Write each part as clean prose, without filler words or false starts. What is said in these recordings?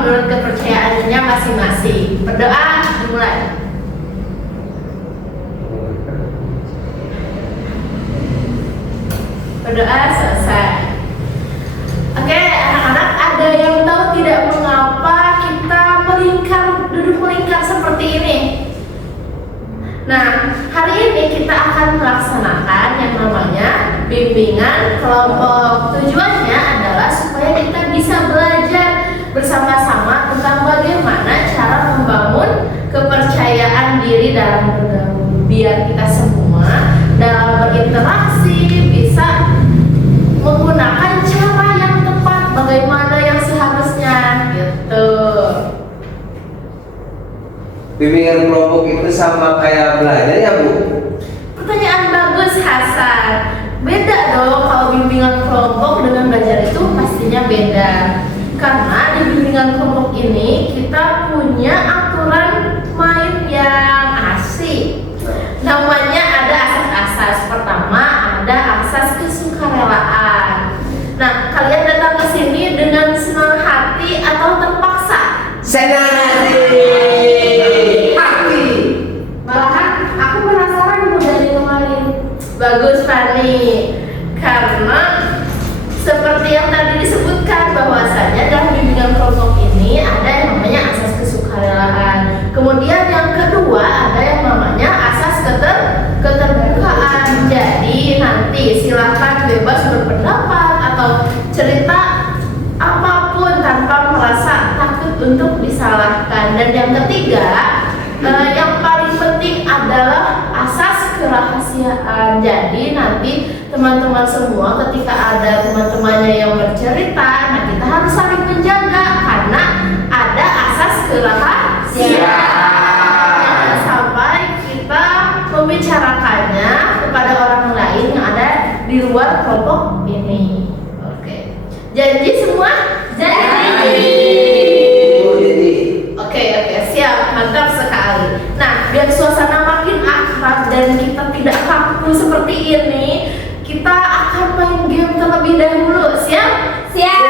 menurut kepercayaannya masing-masing. Berdoa dimulai. Berdoa selesai. Oke, anak-anak, ada yang tahu tidak mengapa kita duduk melingkar seperti ini? Nah, hari ini kita akan melaksanakan yang namanya bimbingan kelompok. Tujuannya adalah supaya kita bisa belajar bersama-sama tentang bagaimana cara membangun kepercayaan diri dalam bergaul, biar kita semua dalam berinteraksi bisa menggunakan cara yang tepat, bagaimana yang seharusnya gitu. Bimbingan kelompok itu sama kayak belajar ya, Bu? Pertanyaan bagus, Hasan. Beda dong, kalau bimbingan kelompok dengan belajar itu pastinya beda. Karena di bimbingan kelompok ini kita punya aturan main yang asik. Namanya ada asas-asas. Pertama ada asas kesukarelaan. Nah, kalian datang ke sini dengan senang hati atau terpaksa? Senang hati. Malahan aku penasaran dari kemarin. Bagus, Fani. Karena seperti yang tadi disebutkan bahwasanya dalam bimbingan kelompok ini ada yang namanya asas kesukarelaan. Kemudian yang kedua ada yang namanya asas keterbukaan. Jadi nanti silahkan bebas berpendapat atau cerita apapun tanpa merasa takut untuk disalahkan. Dan yang ketiga, yang paling penting adalah asas kerahasiaan. Jadi nanti teman-teman semua ketika ada teman-temannya yang bercerita, nah kita harus saling menjaga karena ada asas kerahasiaan. Jangan sampai kita membicarakannya kepada orang lain yang ada di luar kelompok ini. Oke. Janji semua? Janji. Oke, siap, mantap sekali. Nah, biar suasana makin akrab dan kita tidak kaku seperti ini, kita akan main game terlebih dahulu. Siap? Siap.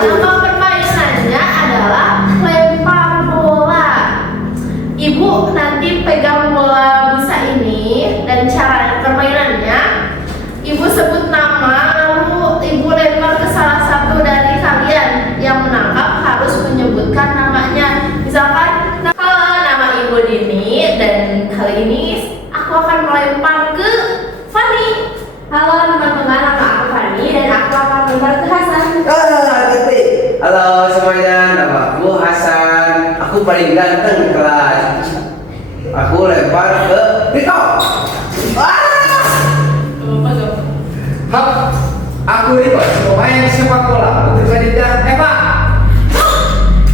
Nama permainannya adalah lempar bola. Ibu nanti pegang bola busa ini dan cara permainannya, ibu sebut nama lalu ibu lempar ke salah satu dari kalian. Yang menangkap harus menyebutkan namanya. Misalkan, halo, nama ibu Dini dan kali ini aku akan melempar ke Fani. Halo teman-teman, nama aku Fani dan aku akan melempar ke Hasan. Halo semuanya, nama aku Hasan. Aku paling ganteng di kelas. Aku lempar ke Riko. Aku Riko, pemain sepak bola untuk kandidat Eva.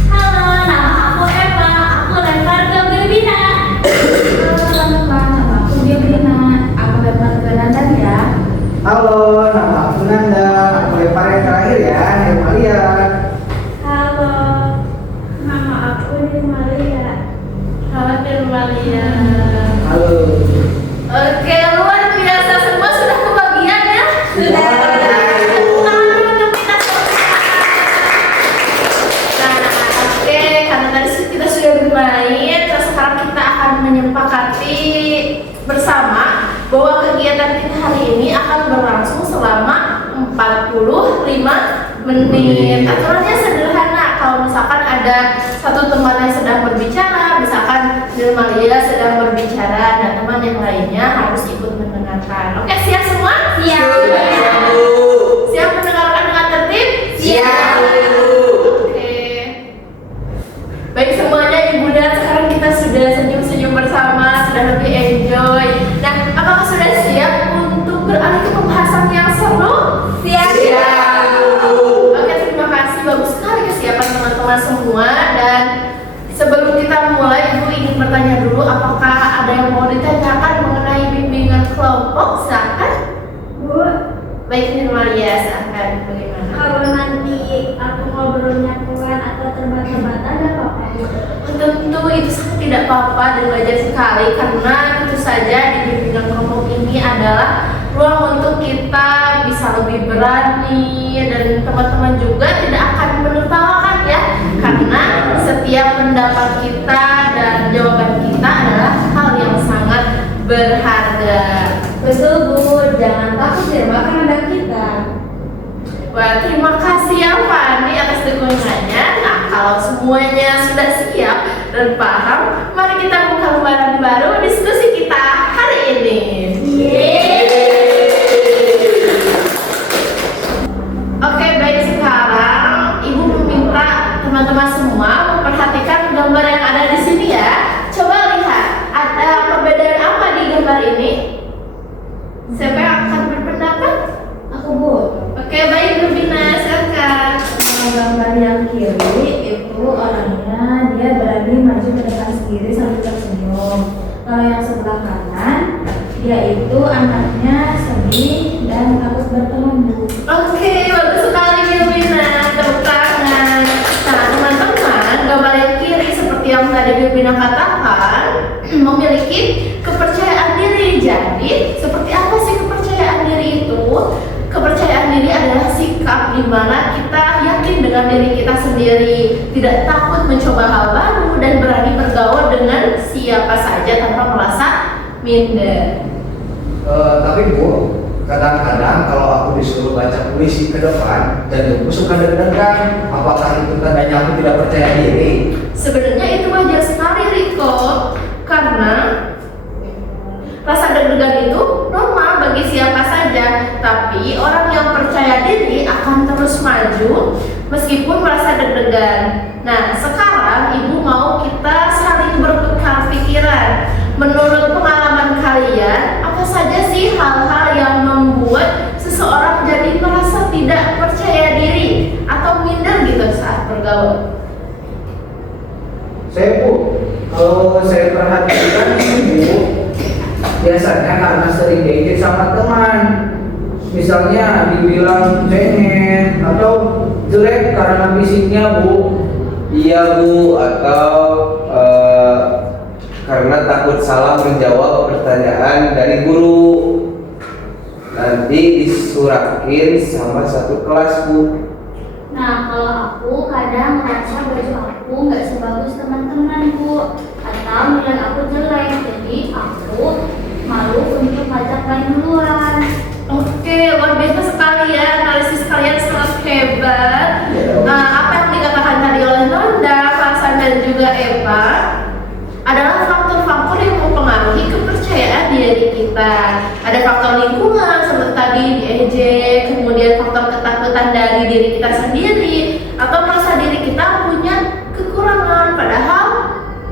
Halo, nama aku Eva. Aku lempar ke Gerbina. Halo teman-teman, nama aku Gebrina. Aku lempar ke Nandan ya. Halo, nama aku Nanda. Aku lempar yang terakhir ya, Nirmalia. Halo, nama aku Nirmalia. Halo Nirmalia. Halo. Oke, luar biasa, semua sudah kebagian ya? Sudah. Bermain, terus sekarang kita akan menyepakati bersama bahwa kegiatan kita hari ini akan berlangsung selama 45 menit. Aturannya sederhana, kalau misalkan ada satu teman yang sedang berbicara, misalkan Nirmalia sedang berbicara dan teman yang lainnya harus ikut mendengarkan. Oke, siap semua? Siap. Siap mendengarkan dengan tertib? Siap. Baik semuanya, Ibu dan sekarang kita sudah senyum-senyum bersama, sudah lebih enjoy. Nah, apakah sudah siap untuk beralih ke pembahasan yang seru? Siap. Oke, terima kasih, bagus sekali kesiapan teman-teman semua. Dan sebelum kita mulai, Ibu ingin bertanya dulu, apakah ada yang mau ditanyakan mengenai bimbingan kelompok? Silakan. Bu, Baik, Nirmalia, silakan. Bagaimana? kalau nanti aku ngobrolnya pelan atau terbata-bata ada apa-apa? Tentu itu sangat tidak apa-apa dan wajar sekali, karena tentu saja di bimbingan kelompok ini adalah ruang untuk kita bisa lebih berani dan teman-teman juga tidak akan menertawakan ya, Wah, terima kasih ya Fani atas dukungannya. Nah, kalau semuanya sudah siap dan paham, mari kita buka lembaran baru diskusi kita hari ini. Oke, baik, sekarang Ibu meminta teman-teman semua memperhatikan gambar yang ada di sini ya. Coba lihat, ada perbedaan apa di gambar ini? Siapa yang akan berpendapat? Aku, Bu. Oke, baik, Bu Bina, silakan. Gambar yang kiri itu orangnya dia berani maju ke depan sendiri sambil tersenyum. Kalau yang sebelah kanan dia itu anaknya sedih dan takut bertemu, Bu. Oke, bagus sekali Bu Bina, tepuk tangan. Nah, teman-teman, gambar yang kiri seperti yang tadi Bu Bina katakan memiliki kepercayaan diri. Jadi, seperti apa sih kepercayaan diri itu? Kepercayaan diri adalah sikap di mana kita yakin dengan diri kita sendiri, tidak takut mencoba hal baru dan berani bergaul dengan siapa saja tanpa merasa minder. Tapi Bu, kadang-kadang kalau aku disuruh baca puisi ke depan, jantungku suka deg-degan. Apakah itu tandanya aku tidak percaya diri? Sebenarnya itu wajar sekali, Riko, karena rasa deg-degan itu normal bagi siapa saja. Tapi orang yang percaya diri akan terus maju meskipun merasa deg-degan. Nah, sekarang Ibu mau kita saling bertukar pikiran. Menurut pengalaman kalian, apa saja sih hal-hal yang membuat seseorang jadi merasa tidak percaya diri atau minder gitu saat bergaul? Saya Bu, kalau saya perhatikan Bu, biasanya karena sering diejek sama teman. Misalnya dibilang cengeng atau jelek karena fisiknya Bu. Iya Bu, atau karena takut salah menjawab pertanyaan dari guru, nanti disurakin sama satu kelas Bu. Nah, kalau aku kadang merasa baju aku nggak sebagus teman-teman, Bu, atau nilai aku jelek, jadi aku malu untuk ngajak main duluan. Oke, luar biasa sekali ya, analisis kalian sangat hebat. Nah, apa yang dikatakan tadi oleh Nonda, Hasan dan juga Eva adalah faktor-faktor yang mempengaruhi kepercayaan diri kita. Ada faktor lingkungan seperti tadi diejek, kemudian faktor ketakutan dari diri kita sendiri, atau merasa diri kita punya kekurangan. Padahal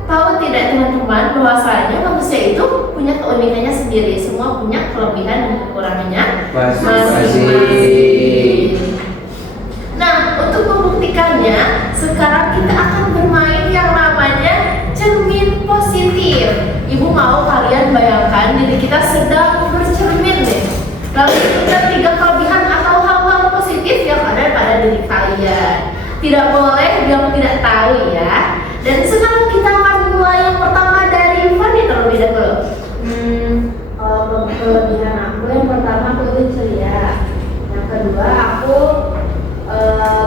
tahu tidak teman-teman bahwasanya manusia itu punya keunikannya sendiri. Semua punya kelebihan dan kekurangannya masing-masing. Nah, untuk membuktikannya, sekarang kita akan bermain yang namanya cermin positif. Ibu mau kalian bayangkan diri kita sedang bercermin deh. Lalu kita 3 kelebihan atau hal-hal positif yang ada pada diri kalian. Tidak boleh bilang tidak tahu ya. Dan sekarang kita akan mulai yang pertama dari Fanny terlebih dahulu. Kalau kelebihan aku yang pertama aku itu ceria. Yang kedua aku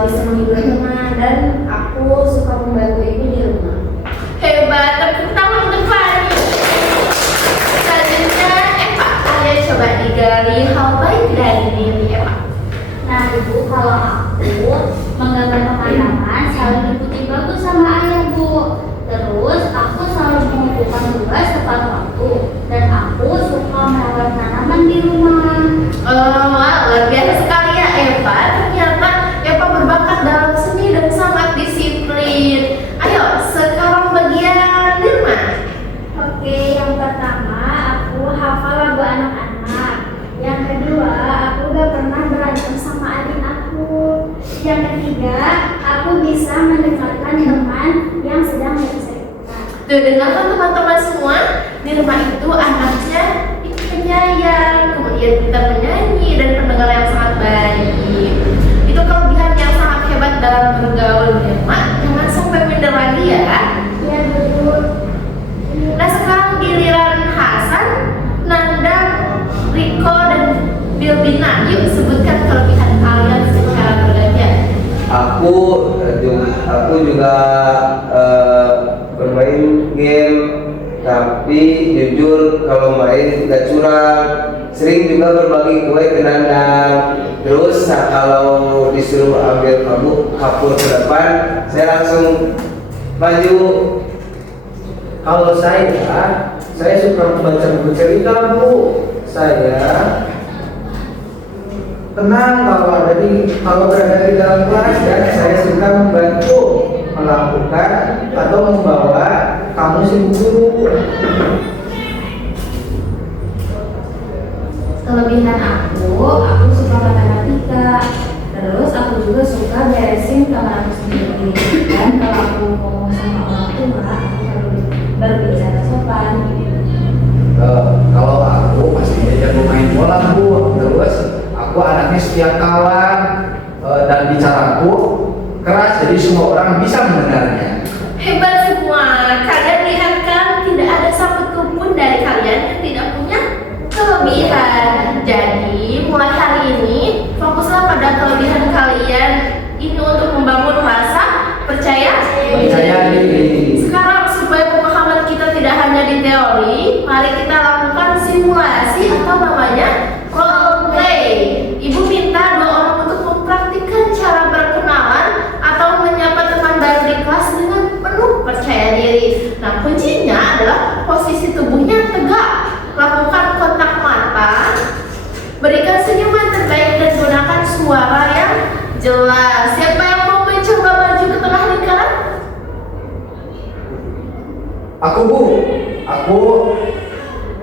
bisa menghibur teman dan aku suka membantu ibu di rumah. Hebat, tepuk tangan untuk Fanny. Selanjutnya Eva, kalian coba digali hal baik dari diri Eva. Nah, Ibu, kalau aku menggambar pemandangan selalu dipuji bagus sama ayah, Bu. Terus aku selalu mengumpulkan tugas tepat waktu dan aku suka merawat tanaman di rumah. Wah, luar biasa sekali ya Eva. Ternyata Eva berbakat dalam seni dan sangat disiplin. Ayo, sekarang bagian Nirma. Oke, yang pertama aku hafal lagu anak-anak. Yang kedua aku gak pernah berantem sama adik aku. Yang ketiga aku bisa mendengarkan teman yang sedang bercerita. Tuh, dengarkan teman-teman semua, Nirma itu anaknya penyayang, kemudian kita penyanyi dan pendengar yang sangat baik. Itu kelebihan yang sangat hebat dalam bergaul Nirma. Jangan sampai minder lagi ya. Ya betul. Nah, sekarang giliran Hasan, Nanda, Riko dan Bilbina. Yuk sebutkan kelebihan kalian secara bergantian. Aku juga bermain game, tapi jujur kalau main tidak curang. Sering juga berbagi kue ke Nanda. Terus kalau disuruh ambil kapur ke depan, saya langsung maju. Kalau saya suka membaca buku cerita, Bu. Saya tenang kalau berada di dalam kelas, dan saya suka membantu melakukan atau membawa kamus ibu guru. Kelebihan aku suka matematika. Terus aku juga suka beresin kamar aku sendiri. Dan kalau aku ngomong sama orang tua, aku harus berbicara sopan. Kalau aku pastinya jago main bola, Bu. Terus aku anaknya setia kawan, dan bicaraku keras jadi semua orang bisa mendengarnya. Hebat semua. Kalian lihat kan, tidak ada satu pun dari kalian yang tidak punya kelebihan. Jadi mulai hari ini fokuslah pada kelebihan kalian ini untuk membangun rasa percaya diri. Sekarang supaya pemahaman kita tidak hanya di teori, mari kita lakukan simulasi atau namanya role play. Ibu minta 2 orang untuk mempraktikkan cara berkenalan atau menyapa teman baru di kelas dengan penuh percaya diri. Nah, kuncinya adalah posisi tubuhnya tegak, lakukan kontak mata, berikan senyuman terbaik dan gunakan suara yang jelas. Siapa yang mau mencoba maju ke tengah lingkaran? Aku, Bu. Aku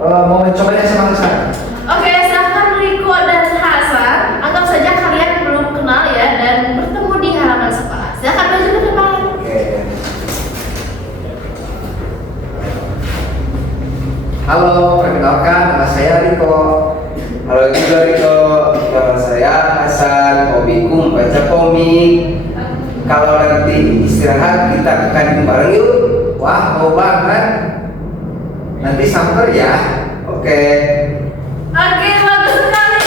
mau mencobanya sama Hasan. Oke, silahkan Riko dan Hasan. Anggap saja kalian belum kenal ya dan bertemu di halaman sekolah. Silahkan maju ke depan. Oke. Halo, perkenalkan nama saya Riko. Halo juga Riko, nama saya Hasan. Hobiku membaca komik. Kalau nanti istirahat kita ke kantin bareng yuk. Wah, mau banget. Nanti samper ya. Oke. Oke, bagus sekali.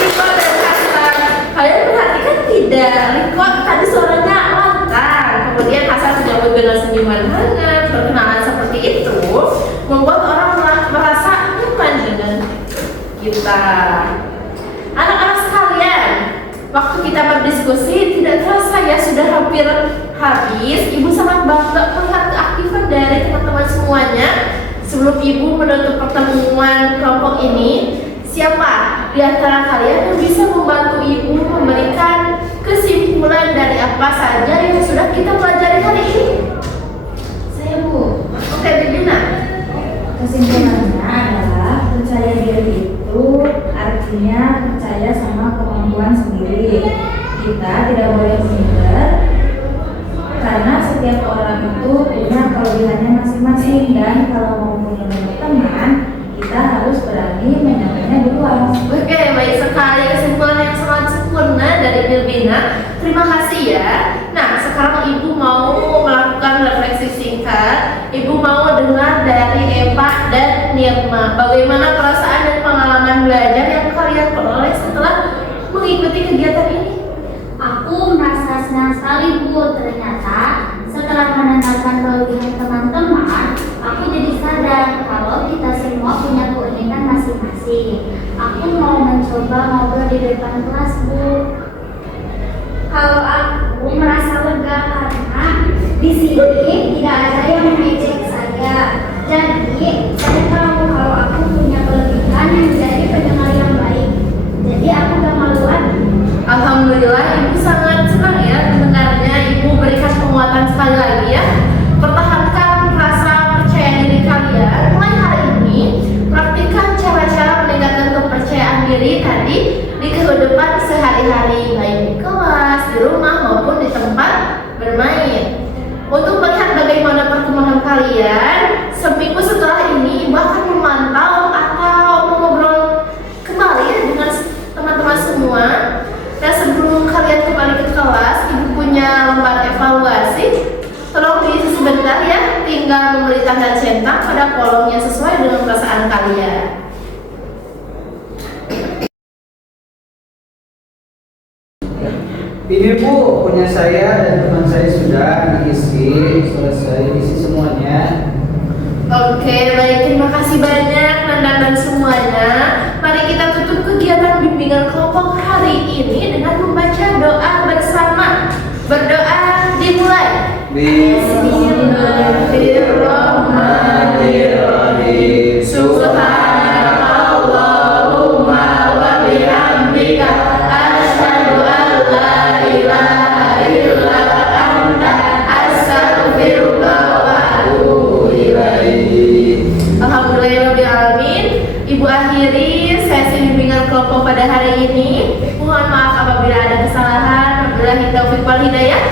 Riko dan Hasan. Kalian perhatikan tidak? Riko tadi suaranya lantang. Kemudian Hasan sudah dengan senyuman hangat. Perkenalan seperti itu membuat orang merasa nyaman dengan kita. Anak-anak sekalian, waktu kita berdiskusi tidak terasa ya sudah hampir habis. Ibu sangat bangga melihat keaktifan dari teman-teman semuanya. Sebelum ibu menutup pertemuan kelompok ini, siapa di antara kalian yang bisa membantu ibu memberikan kesimpulan dari apa saja yang sudah kita pelajari hari ini? Saya, Bu. Oke, Bibina. Kesimpulannya adalah percaya diri itu artinya percaya sama kemampuan sendiri. Kita tidak boleh minder karena setiap orang itu punya kelebihannya masing-masing, dan kalau mau punya banyak teman, kita harus berani menyampaikannya duluan. Oke, baik sekali, kesimpulan yang sangat sempurna dari Bilbina. Terima kasih ya. Nah, sekarang ibu mau melakukan refleksi singkat. Ibu mau dengar dari Eva dan Nirma. Bagaimana perasaan dan pengalaman belajar yang kalian peroleh setelah mengikuti kegiatan ini? Aku merasa senang sekali, Bu. Ternyata setelah mendengarkan kelebihan teman-teman, aku jadi sadar kalau kita semua punya keunikan masing-masing. Aku mau mencoba ngobrol di depan kelas, Bu. Kalau aku merasa lega karena di sini tidak ada yang mengejek saya. Jadi saya tahu kalau aku punya kelebihan yang menjadi pendengar yang baik. Jadi aku gak malu lagi. Alhamdulillah, ibu sangat senang ya mendengarnya. Ibu berikan penguatan sekali lagi ya. Pertahankan rasa percaya diri kalian. Mulai hari ini, praktikkan cara-cara meningkatkan kepercayaan diri tadi di kehidupan sehari-hari, baik di kelas, di rumah maupun di tempat bermain. Untuk melihat bagaimana perkembangan kalian, seminggu setelah ini ibu akan memantau atau mengobrol kembali dengan teman-teman semua. Dan sebelum kalian kembali ke kelas, ibu punya lembar evaluasi. Tolong diisi sebentar ya, tinggal memberi tanda centang pada kolomnya sesuai dengan perasaan kalian. Ini, Bu, punya saya dan teman saya sudah selesai isi semuanya. Oke, baik, terima kasih banyak teman-teman semuanya. Mari kita tutup kegiatan bimbingan kelompok hari ini dengan membaca doa bersama. Berdoa dimulai. Bismillahirrahmanirrahim. Subhanallahumma wa bihamdika asyhadu an la ilaha illa anta astaghfiruka wa atubu ilaik. Alhamdulillahirrahmanirrahim. Ibu akhiri sesi bimbingan kelompok pada hari ini. Mohon maaf apabila ada kesalahan. Wabillahi taufiq wal hidayah.